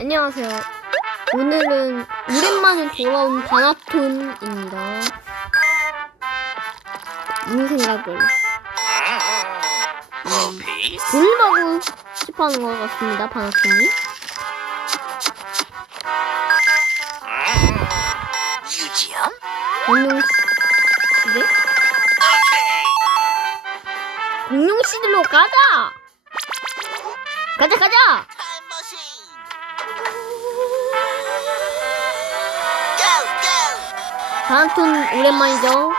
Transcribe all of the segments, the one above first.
안녕하세요. 오늘은 오랜만에 돌아온 바나톤입니다. 이 생각을 커피 돌림하고 싶어하는 것 같습니다. 바나톤이. 뮤지엄 공룡 시대? 공룡 시대로 가자! 가자, 가자! 바나톤 오랜만이죠?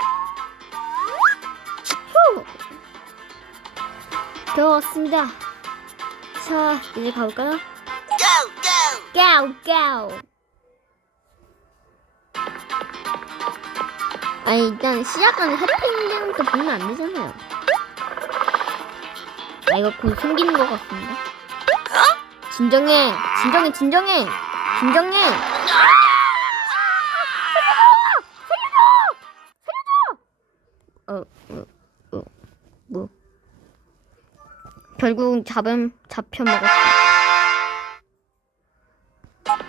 휴! 들어왔습니다. 자, 이제 가볼까요? 고고 까우 까우 아니 일단 시작하는 해피엔딩 또 보면 안 되잖아요 아 이거 곧 숨기는 것 같습니다 진정해 진정해 진정해 진정해 결국 잡음 잡혀 먹었어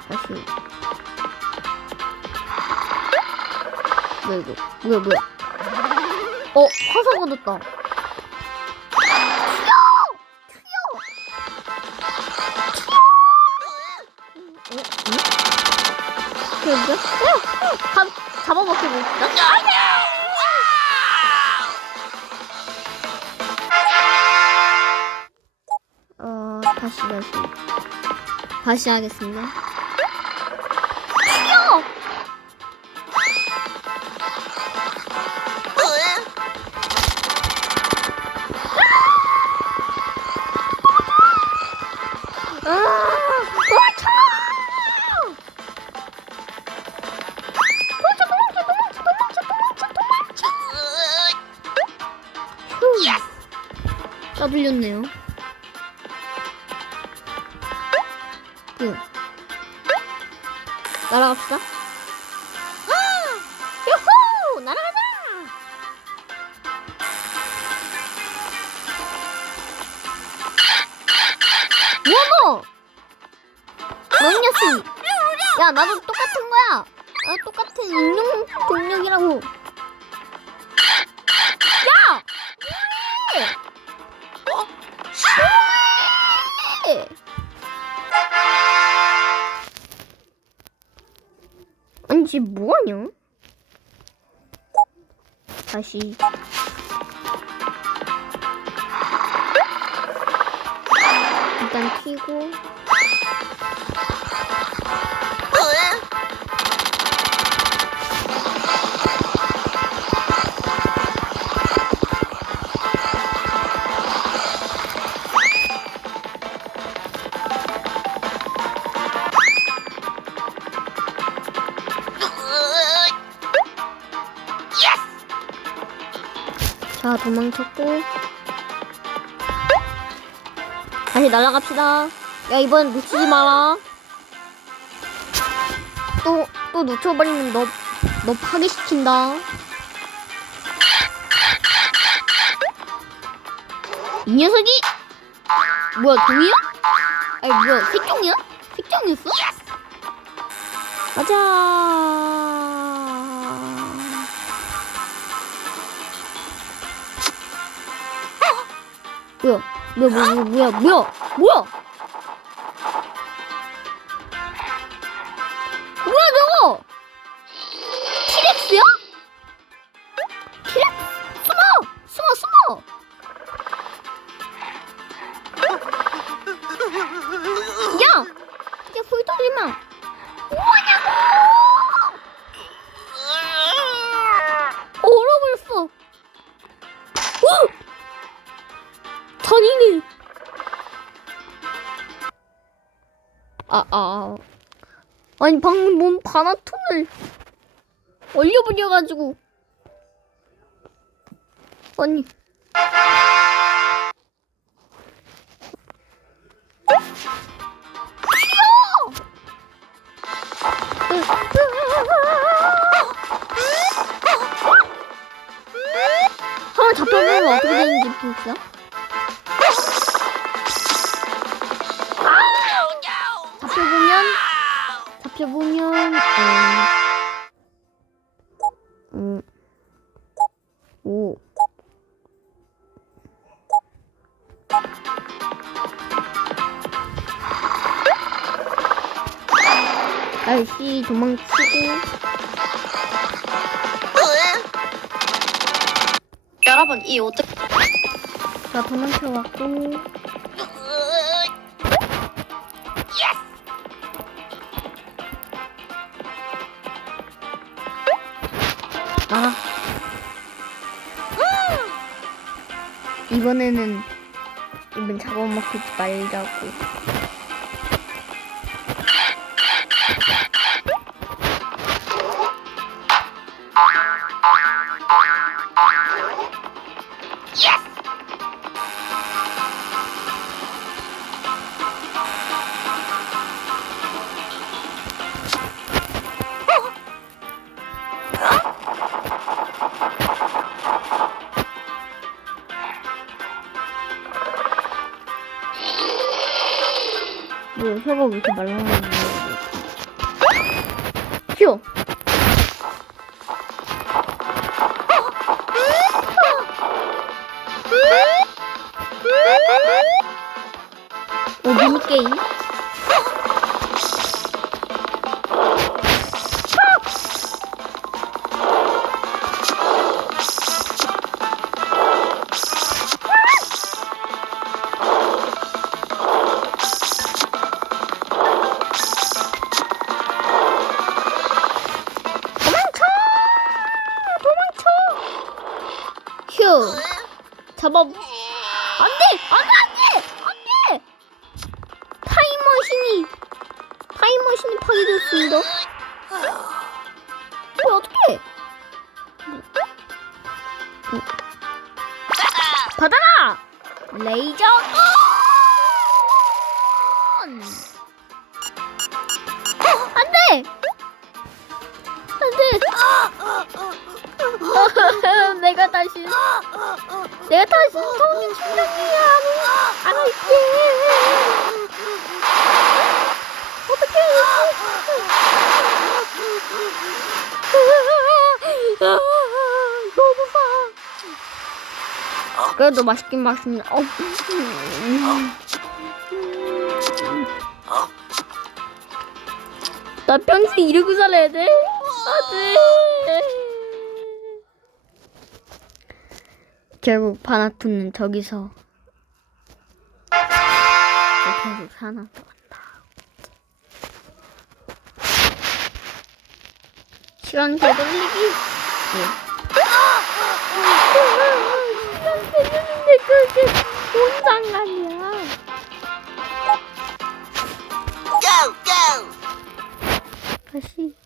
다시 뭐야 이거 뭐야 뭐야 어 화석 얻었다 튀어 튀어 어? 응? 그게 뭐야? 어, 잡, 잡아먹히고 있다 어 다시 다 뭐뭐? 뭔 녀석? 야 나도 똑같은 거야. 나 똑같은 인형 동력이라고. 야! 뭐해? 아니 쟤 뭐하냐? 다시 일단 튀고. 자 도망쳤고 다시 날아갑시다 야 이번 놓치지 마라 또 또 놓쳐버리면 너 너 파괴시킨다 이 녀석이 뭐야 동이야? 아니 뭐야 색종이야? 색종이었어? 가자? 뭐야, 뭐야, 뭐야, 뭐야, 뭐야? 뭐야? 뭐야, 아니, 방금 뭔 바나톤을 얼려버려가지고. 아니. 한번 잡혀보면 어떻게 되는지 볼게요. 이렇게 보면 어, 음, 오. 아저씨 도망치고. 여러분 이 옷. 나 도망쳐 왔고 아. 이번에는 이번 작업 먹지 말자고 뭐 혀가 왜 이렇게 말랑말랑해 휴. 오 미니게임 Pop. 내가 다시 내가 다시 성인 충격이야 알았지. 어떡해. 너무 봐. 그래도 맛있긴 맛있네. 어. 나 평생 이러고 살아야 돼? 안돼 결국 바나쿠는 저기서 계속 살아남았다. 시간 되돌리기. 예. 시간 되돌리는데 그게 뭔 상관이야? 다시.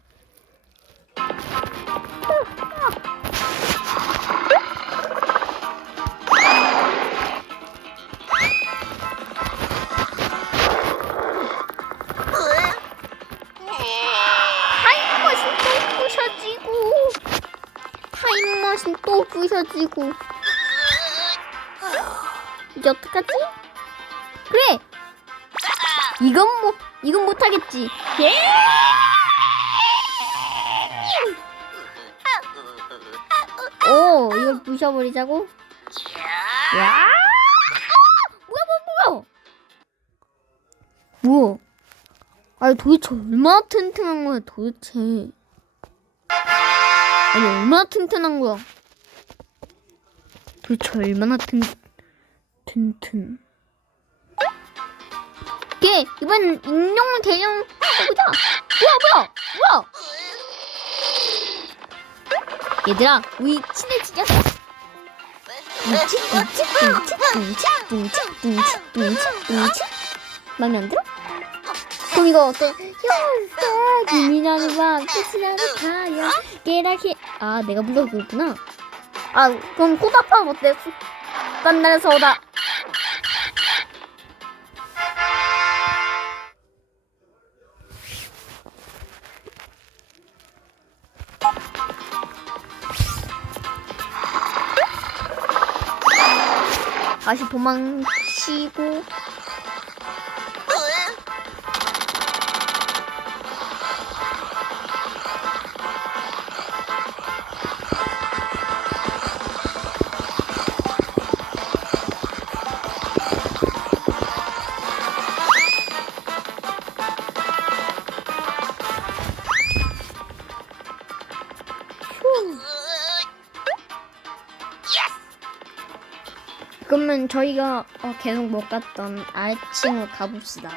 타임머신 또 부셔지고. 이제 어떡하지? 그래! 이건 뭐 이건 못하겠지. 예? 오 이걸 부셔버리자고? 야! 뭐야 뭐야 뭐야! 뭐야? 아니 도대체 얼마나 튼튼한 거야 도대체 아니 얼마나 튼튼한 거야? 도대체 얼마나 튼 튼튼? 오케이 이번 익룡 대령 보자. 뭐야 뭐야 뭐야? 얘들아 우리 친해지자. 마음에 안 들어? 그럼 이거 어때? 아, 용사 유민아는 왕 끝이 나는 다요 깨라키 아 내가 불러고 있구나. 아 그럼 코다팝 어때? 딴 나라에서 오다. 다시 도망치고 저희가 어, 계속 못 갔던 아래층으로 가봅시다.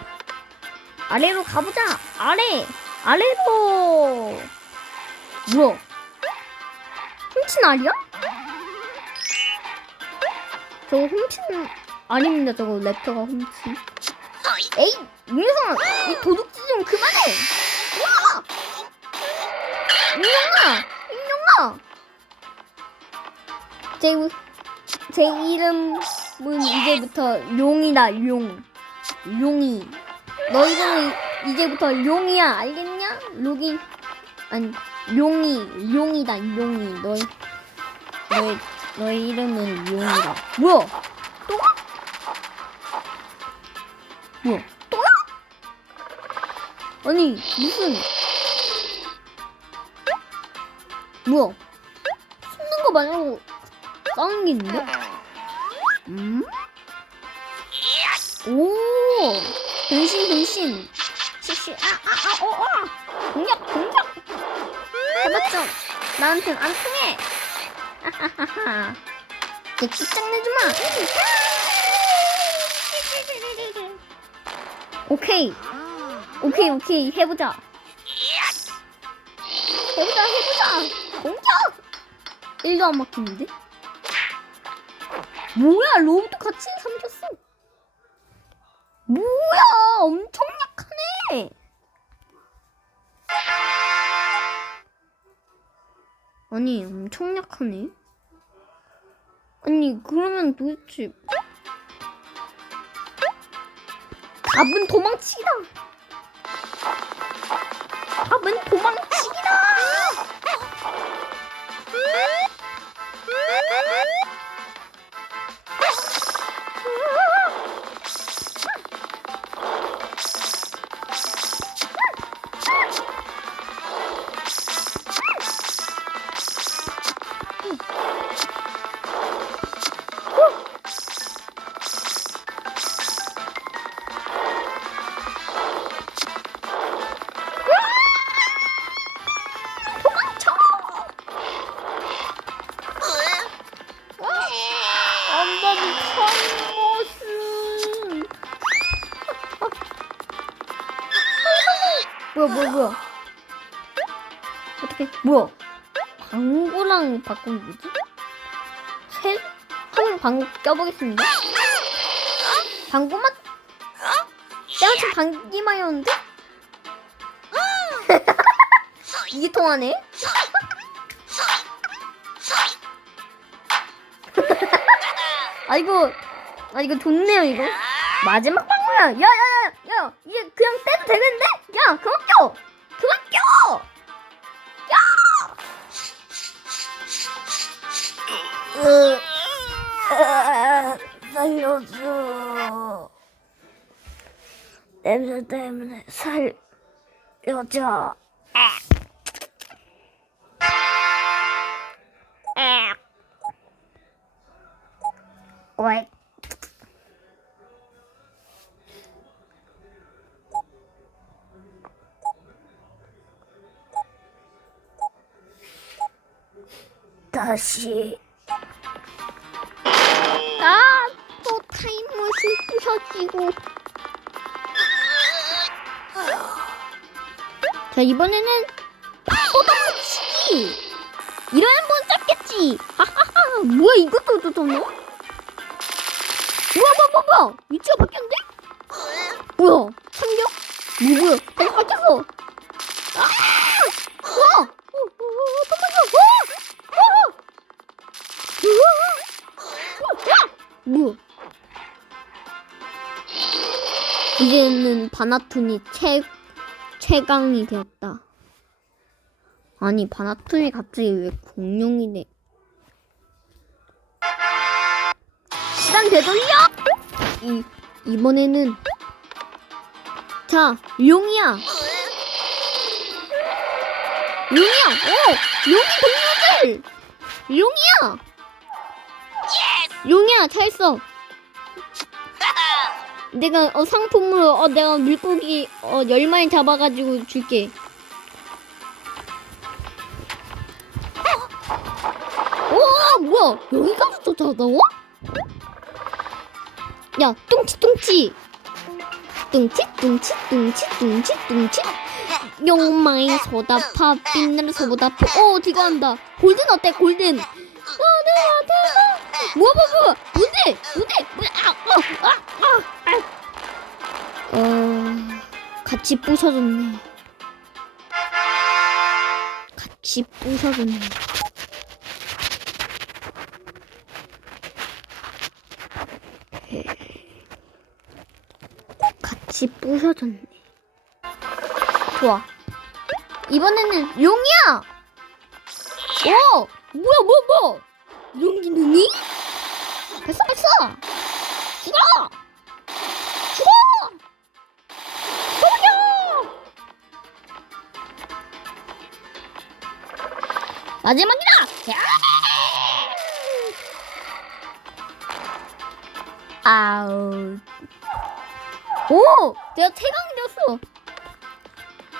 아래로 가보자. 아래, 아래로. 뭐야? 훔친 알이야? 저거 훔친 아닙니다. 저거 랩터가 훔친. 에이, 윤영아, 이 도둑질 좀 그만해. 윤영아, 윤영아, 윤영아. 제, 제 이름 은 이제부터 용이다. 용, 용이. 너 이름은 이- 이제부터 용이야. 알겠냐? 로긴 아니 용이 용이다. 용이. 너의 너의 너의 이름은 용이다. 뭐야? 또가? 뭐야? 또야? 아니 무슨 뭐야? 숨는 거 말고 싸우는 게 있는데? 음? 오 변신 변신. 시시 아 아아어어. 공격 공격 해봤죠? 나한텐 안 통해. 하하하하 내 끝장내주마. 오케이. 오케이 오케이. 해보자. 해보자 해보자. 공격! 1도 안 막히는데? 뭐야 로우도 같이 삼켰어? 뭐야 엄청 약하네. 아니 엄청 약하네. 아니 그러면 도대체 답은 도망치기다. 답은 도망 참모습 뭐야 뭐야 뭐야 어떻게 뭐야 방구랑 바꾼 뭐지? 새? 한번 방구 껴보겠습니다 방구만? 내가 지금 방귀마였는데? 이게 통하네? 아 이거 아 이거 좋네요 이거. 마지막 방구야 야야야야 야, 이게 그냥 떼도 되겠는데? 야 그만 껴! 그만 껴! 야! 으, 살려줘 냄새 때문에 살려줘 왜? 다시. 아, 또 타임머신 부셔지고. 자 이번에는 쏟아치기. 이러면 못 잡겠지. 하하하 뭐야 이것도 또 떴네 뭐야 뭐야 뭐야 뭐야 위치가 바뀌었는데? 뭐야 참격? 뭐 뭐야 다시 바뀌었어 아! 와! 어, 어, 어, 도망쳐! 어! 어! 어! 야! 뭐야? 이제는 바나툰이 최 최강이 되었다. 아니 바나툰이 갑자기 왜 공룡이 돼? 시간 되돌려! 이 이번에는 자 용이야. 용이야. 어 용이 동료들. 용이야. 용이야 잘했어. 내가 어, 상품으로 어, 내가 물고기 어, 열 마리 잡아가지고 줄게. 오 뭐야 여기까지 쫓아다워? 야, 뚱치, 뚱치. 뚱치, 뚱치, 뚱치, 뚱치, 뚱치. 용마이 소다 파, 빛나는 소다파. 오, 디가 한다. 골든 어때, 골든? 아, 네, 아, 대박. 뭐야, 뭐야. 뭔데? 뭔데? 뭐야, 아, 어, 아, 아, 아. 어, 같이 부셔졌네. 같이 부셔졌네. 같이 부셔졌네. 좋아. 이번에는 용이야. 오, 뭐야, 뭐, 뭐? 용기 능이? 됐어, 됐어. 죽어. 죽어. 죽어. 마지막이다. 야! 아우. 오! 내가 태강이 되었어!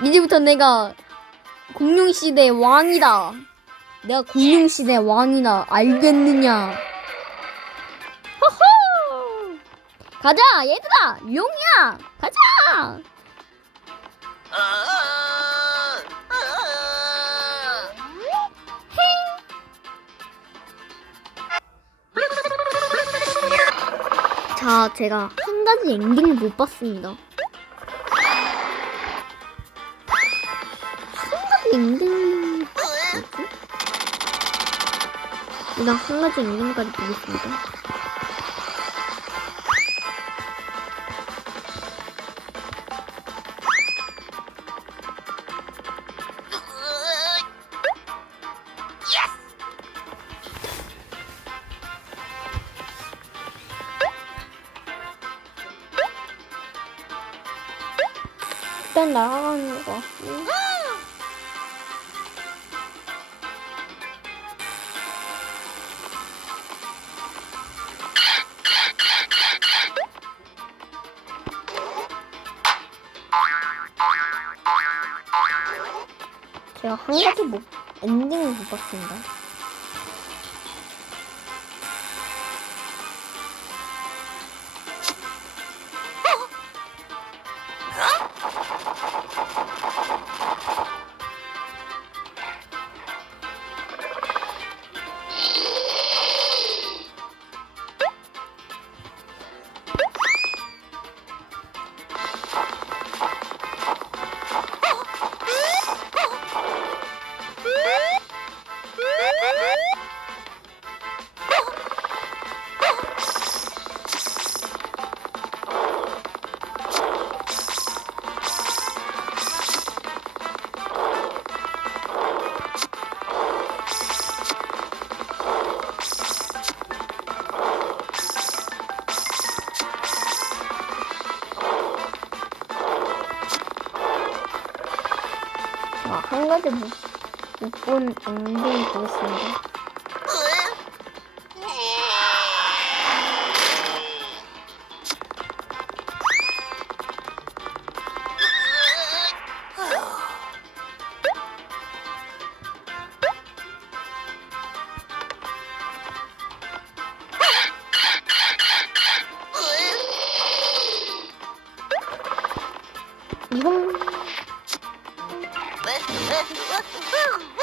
이제부터 내가 공룡시대 왕이다. 내가 공룡시대 왕이다. 알겠느냐? 호호! 가자, 얘들아! 용이야! 가자! 자, 제가 한 가지 엔딩을 못 봤습니다. 한 가지 엔딩, 뭐지? 일단 한 가지 엔딩까지 보겠습니다. 일단 나가는 거 같고. 제가 한 가지 못, 엔딩을 못 봤습니다. 못, 못본 엔딩 보겠습니다. Uh, uh, uh.